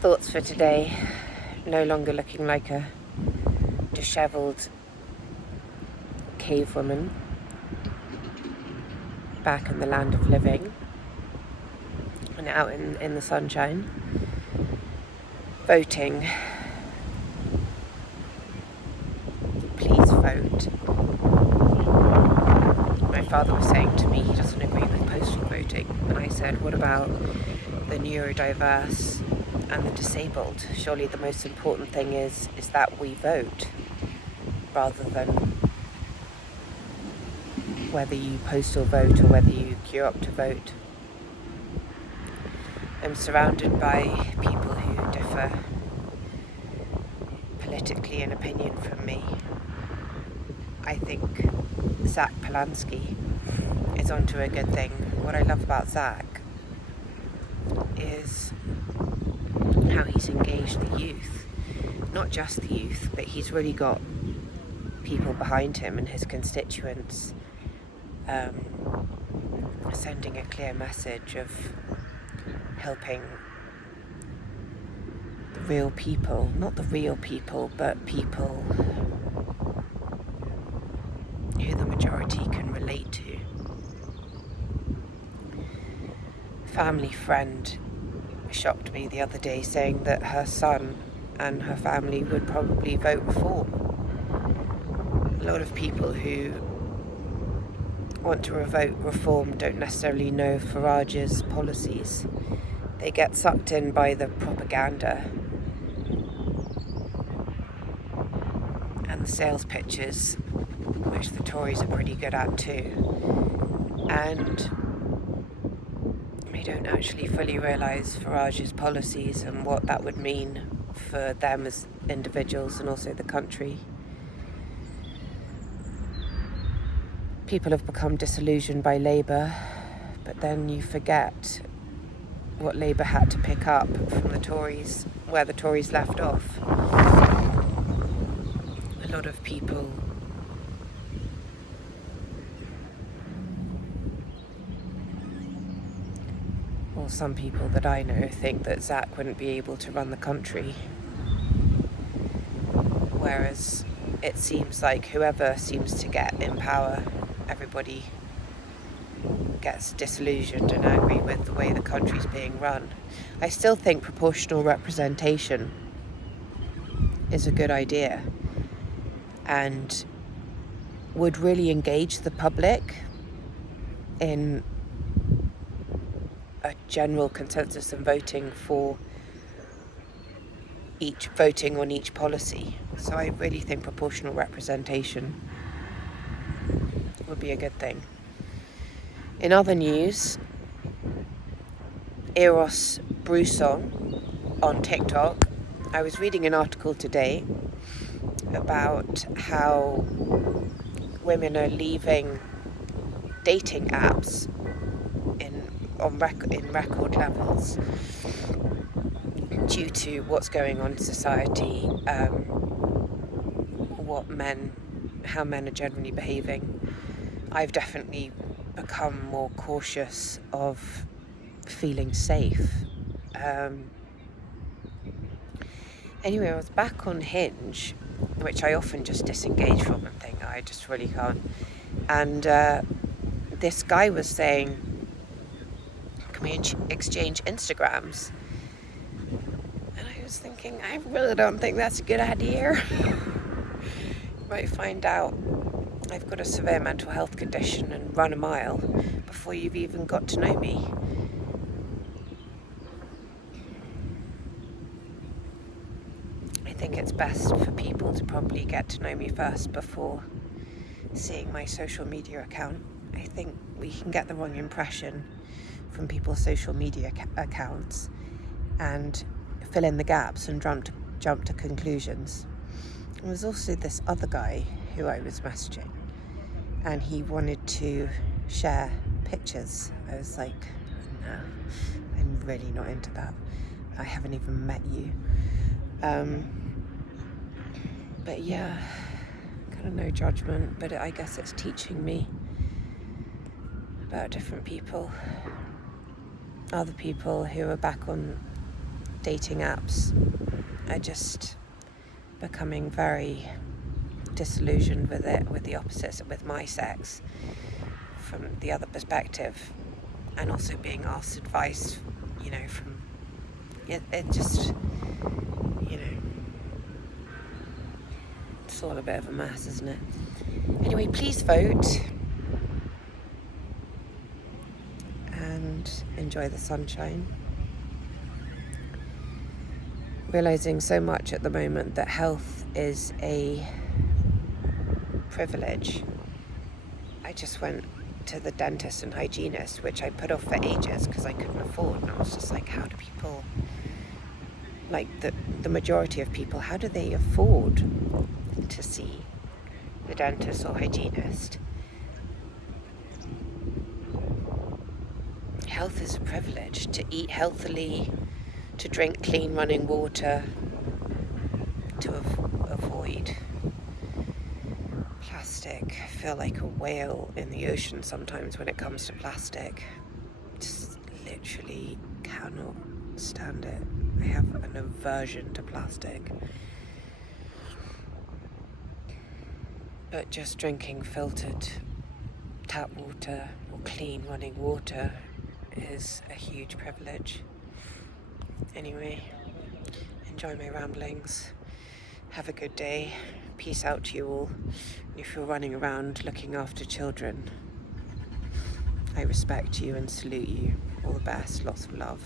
Thoughts for today: no longer looking like a dishevelled cave woman back in the land of living and out in the sunshine, voting. Please vote. My father was saying to me he doesn't agree with postal voting, and I said, what about the neurodiverse and the disabled? Surely the most important thing is that we vote, rather than whether you postal vote or whether you queue up to vote. I'm surrounded by people who differ politically in opinion from me. I think Zach Polanski is onto a good thing. What I love about Zach is how he's engaged the youth. Not just the youth, but he's really got people behind him and his constituents, sending a clear message of helping the real people, not the real people, but people who the majority can relate to. A family friend shocked me the other day, saying that her son and her family would probably vote reform. A lot of people who want to vote reform don't necessarily know Farage's policies. They get sucked in by the propaganda and the sales pitches, which the Tories are pretty good at too, and they don't actually fully realise Farage's policies and what that would mean for them as individuals and also the country. People have become disillusioned by Labour, but then you forget what Labour had to pick up from the Tories, where the Tories left off. A lot of people some people that I know think that Zach wouldn't be able to run the country, whereas it seems like whoever seems to get in power, everybody gets disillusioned and angry with the way the country's being run. I still think proportional representation is a good idea and would really engage the public in a general consensus and voting on each policy. So I really think proportional representation would be a good thing. In other news, Eros Brusson on TikTok, I was reading an article today about how women are leaving dating apps in record levels due to what's going on in society, how men are generally behaving. I've definitely become more cautious of feeling safe. Anyway, I was back on Hinge, which I often just disengage from and think, I just really can't. And this guy was saying, can we exchange Instagrams? And I was thinking, I really don't think that's a good idea. You might find out I've got a severe mental health condition and run a mile before you've even got to know me. I think it's best for people to probably get to know me first before seeing my social media account. I think we can get the wrong impression from people's social media accounts and fill in the gaps and jump to conclusions. There was also this other guy who I was messaging, and he wanted to share pictures. I was like, no, I'm really not into that. I haven't even met you. But yeah, kind of no judgment, but I guess it's teaching me about different people, other people who are back on dating apps are just becoming very disillusioned with it, with the opposites, with my sex, from the other perspective, and also being asked advice, from it just, it's all a bit of a mess, isn't it? Anyway, please vote and enjoy the sunshine. Realising so much at the moment that health is a privilege. I just went to the dentist and hygienist, which I put off for ages because I couldn't afford, and I was just like, how do people, like the majority of people, how do they afford to see the dentist or hygienist? Health is a privilege. To eat healthily, to drink clean running water, to avoid plastic. I feel like a whale in the ocean sometimes when it comes to plastic. Just literally cannot stand it. I have an aversion to plastic. But just drinking filtered tap water or clean running water is a huge privilege. Anyway, enjoy my ramblings. Have a good day. Peace out to you all. And if you're running around looking after children, I respect you and salute you. All the best. Lots of love.